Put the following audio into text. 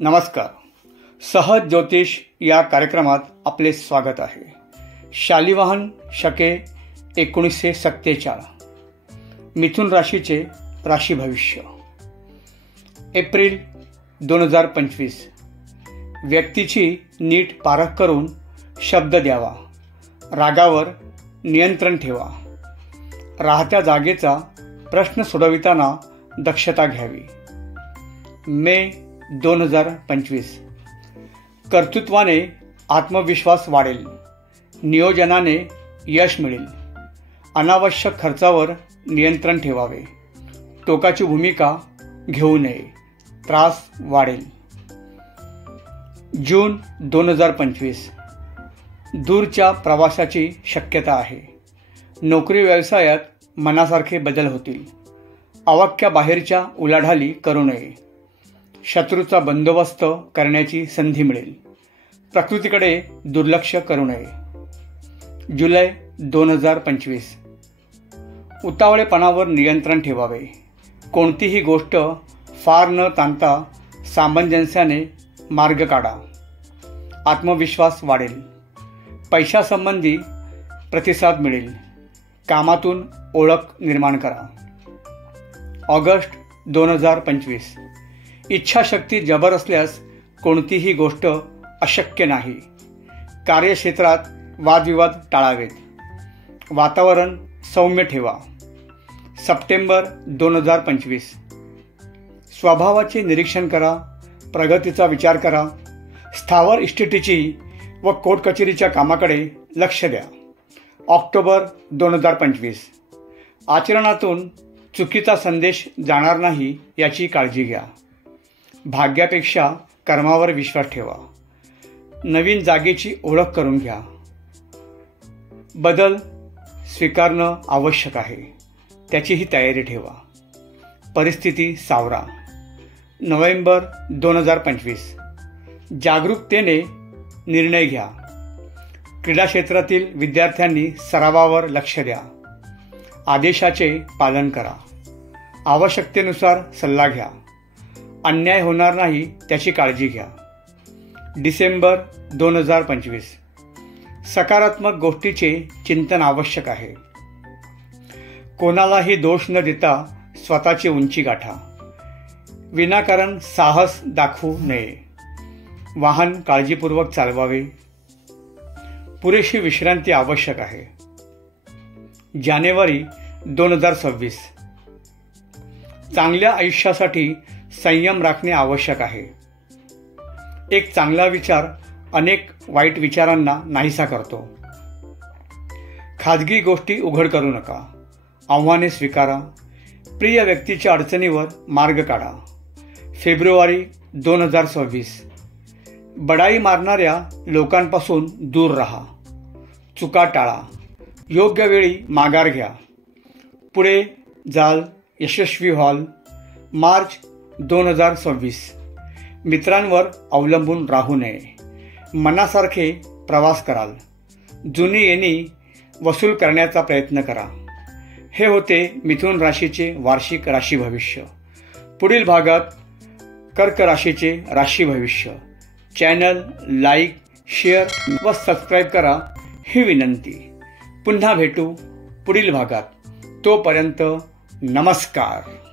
नमस्कार. सहज ज्योतिष या कार्यक्रमात आपले स्वागत आहे. शालिवाहन शके 1947. मिथुन राशीचे राशी भविष्य. एप्रिल 2025. व्यक्तीची नीट पारख करून शब्द द्यावा. रागावर नियंत्रण ठेवा. राहत्या जागेचा प्रश्न सोडविताना दक्षता घ्यावी. मे 2025. कर्तृत्वाने आत्मविश्वास वाढेल. नियोजनाने यश मिळेल. अनावश्यक खर्चावर नियंत्रण ठेवावे. टोकाची भूमिका घेऊ नये. त्रास वाढेल. जून 2025. दूरच्या प्रवासाची शक्यता आहे. नोकरी व्यवसायात मनासारखे बदल होतील. अवाक्या बाहेरच्या उलाढाली करू नये. शत्रूचा बंदोबस्त करण्याची संधी मिळेल. प्रकृतीकडे दुर्लक्ष करू नये. जुलै 2025. उतावळेपणावर नियंत्रण ठेवावे. कोणतीही गोष्ट फार न ताणता सामंजस्याने मार्ग काढा. आत्मविश्वास वाढेल. पैशासंबंधी प्रतिसाद मिळेल. कामातून ओळख निर्माण करा. ऑगस्ट 2025. इच्छाशक्ती जबर असल्यास कोणतीही गोष्ट अशक्य नाही. कार्यक्षेत्रात वादविवाद टाळावेत. वातावरण सौम्य ठेवा. सप्टेंबर 2025. स्वभावाचे निरीक्षण करा. प्रगतीचा विचार करा. स्थावर इस्टेटीची व कोर्ट कचेरीच्या कामाकडे लक्ष द्या. ऑक्टोबर 2025. आचरणातून चुकीचा संदेश जाणार नाही याची काळजी घ्या. भाग्यापेक्षा कर्मावर विश्वास ठेवा. नवीन जागेची ओळख करून घ्या. बदल स्वीकारणं आवश्यक आहे. त्याचीही तयारी ठेवा. परिस्थिती सावरा. नोव्हेंबर 2025. जागरूकतेने निर्णय घ्या. क्रीडा क्षेत्रातील विद्यार्थ्यांनी सरावावर लक्ष द्या. आदेशाचे पालन करा. आवश्यकतेनुसार सल्ला घ्या. अन्याय होणार नाही त्याची काळजी घ्या. डिसेंबर 2025. सकारात्मक गोष्टीचे चिंतन आवश्यक आहे. कोणालाही दोष न देता स्वतःची उंची गाठा. विनाकारण साहस दाखवू नये. वाहन काळजीपूर्वक चालवावे. पुरेशी विश्रांती आवश्यक आहे. जानेवारी 2026. चांगल्या आयुष्यासाठी संयम राखणे आवश्यक आहे. एक चांगला विचार अनेक वाईट विचारांना नाहीसा करतो. खाजगी गोष्टी उघड करू नका. आव्हाने स्वीकारा. प्रिय व्यक्तीच्या अडचणीवर मार्ग काढा. फेब्रुवारी 2026. बडाई मारणाऱ्या लोकांपासून दूर राहा. चुका टाळा. योग्य वेळी माघार घ्या. पुढे जाल. यशस्वी व्हाल. मार्च 2026. मित्रांवर अवलंबून राहू नये. मनासारखे प्रवास कराल. जुनी येणी वसूल करण्याचा प्रयत्न करा. हे होते मिथुन राशीचे वार्षिक राशी भविष्य. पुढील भागात कर्क राशीचे राशी भविष्य. चॅनल लाईक, शेअर व सबस्क्राईब करा ही विनंती. पुन्हा भेटू पुढील भागात. तोपर्यंत नमस्कार.